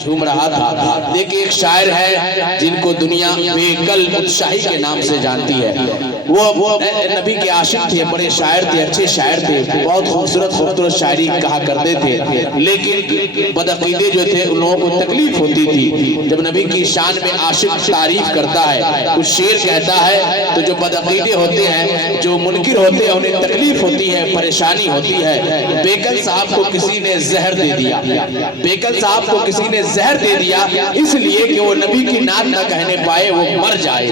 झूम रहा था। देखिए एक शायर है जिनको दुनिया बेकल उत्साही के नाम से जानती है। वो नबी के आशिक थे, बड़े शायर थे, अच्छे शायर थे, बहुत खूबसूरत शायरी कहा करते थे। लेकिन बदअकीदे जो थे उन लोगों को तकलीफ होती थी जब नबी की शान में आशिक तारीफ करता है, कुछ शेर कहता है, तो जो बदअकीदे होते हैं, जो मुनकिर होते हैं, उन्हें तकलीफ होती है, परेशानी होती है। बेकल साहब को किसी ने जहर दे दिया, बेकल साहब को किसी ने जहर दे दिया इसलिए कि वो नबी की नात न कहने पाए, वो मर जाए।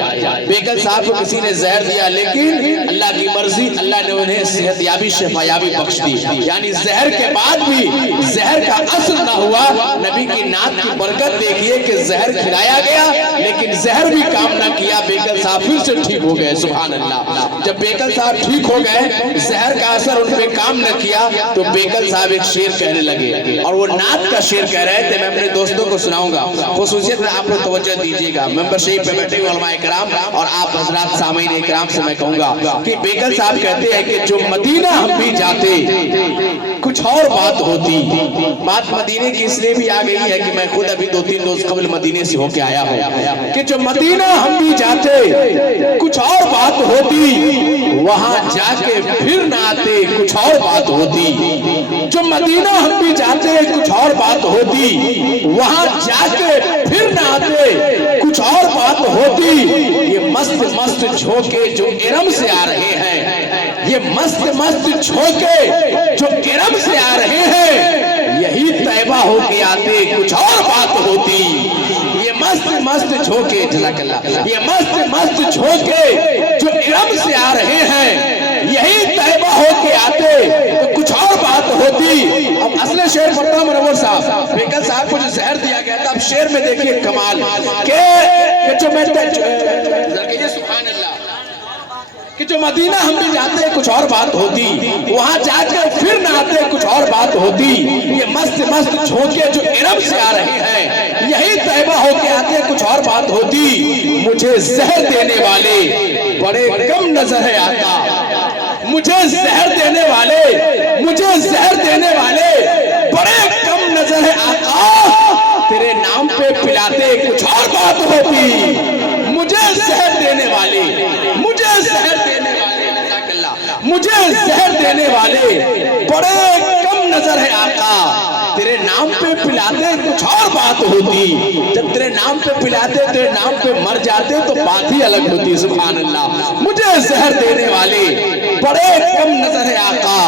बेकल साहब को किसी ने जहर दिया, लेकिन अल्लाह की मर्जी, अल्लाह ने उन्हें सेहतयाबी शफायाबी बख्श दी। यानी जहर के बाद भी जहर का असर न हुआ। नबी की नात की बरकत देखिए कि जहर खिलाया गया लेकिन जहर भी काम न किया, बेकल साहब फिर से ठीक हो गए। सुभान अल्लाह। जब बेकल साहब ठीक हो गए, जहर का असर उन पे काम न किया, तो बेकल साहब एक शेर कहने लगे और वो नात का शेर कह रहे थे। मैं अपने दोस्तों को सुनाऊंगा, खुसूसियत में आप लोग तवज्जो दीजिएगा। मेंबरशिप पे बैठे हुए उलमा इकराम और आप हजरात सामीन इकराम से मैं कहूंगा कि बेकल साहब कहते हैं कि जो मदीना हम भी जाते कुछ और बात होती। बात मदीने की इसलिए भी आ गई है कि मैं खुद अभी 2-3 रोज कबल मदीने से होके आया हूँ कि जो मदीना हम भी जाते कुछ और बात होती, वहां जाके फिर ना आते कुछ और बात होती। जो मदीना हम भी जाते कुछ और बात होती, वहां जाके फिर ना आते कुछ और बात होती। ये मस्त मस्त झोंके जो इरम से आ रहे हैं, ये मस्त मस्त झोंके जो इरम से आ रहे हैं, यही तैबा होके आते कुछ और बात होती। ये मस्त मस्त झोंके, जज़ाकल्लाह, ये मस्त मस्त झोंके जो इरम से आ रहे हैं, यही तैबा होके आते तो कुछ और बात होती। अब असले शेर पढ़ता हूं मनव्वर साहब, बेकल साहब को जो जहर दिया गया था, अब शेर में देखिए कमाल के जो मैं सुभान अल्लाह कि जो मदीना हम भी जाते कुछ और बात होती, वहां जाकर फिर ना आते कुछ और बात होती। ये मस्त मस्त झोंके जो इरम से आ रहे हैं, यही तैबा होके आते कुछ और बात होती। मुझे जहर देने वाले बड़े कम नजर है आका, मुझे जहर देने वाले, मुझे जहर देने वाले बड़े कम नजर है आका। तेरे नाम पे पिलाते कुछ और बात होती। मुझे जहर देने वाले, मुझे जहर देने वाले, मुझे जहर देने वाले बड़े कम नजर है आका। तेरे नाम पे पिलाते कुछ और बात होती। जब तेरे नाम पे पिलाते, तेरे नाम पे मर जाते तो बात ही अलग होती। सुभान अल्लाह। मुझे जहर देने वाले बड़े कम नजर है आका,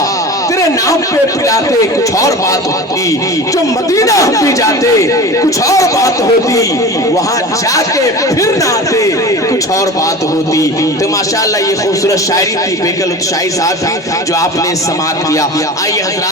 तेरे नाम पे पिलाते कुछ और बात होती। जो मदीना हम भी जाते कुछ और बात होती, वहां जाके फिर ना आते कुछ और बात होती। तो माशाअल्लाह ये खूबसूरत शायरी थी बेकल उत्साही साहब की जो आपने समाअत किया। आइए हजरात।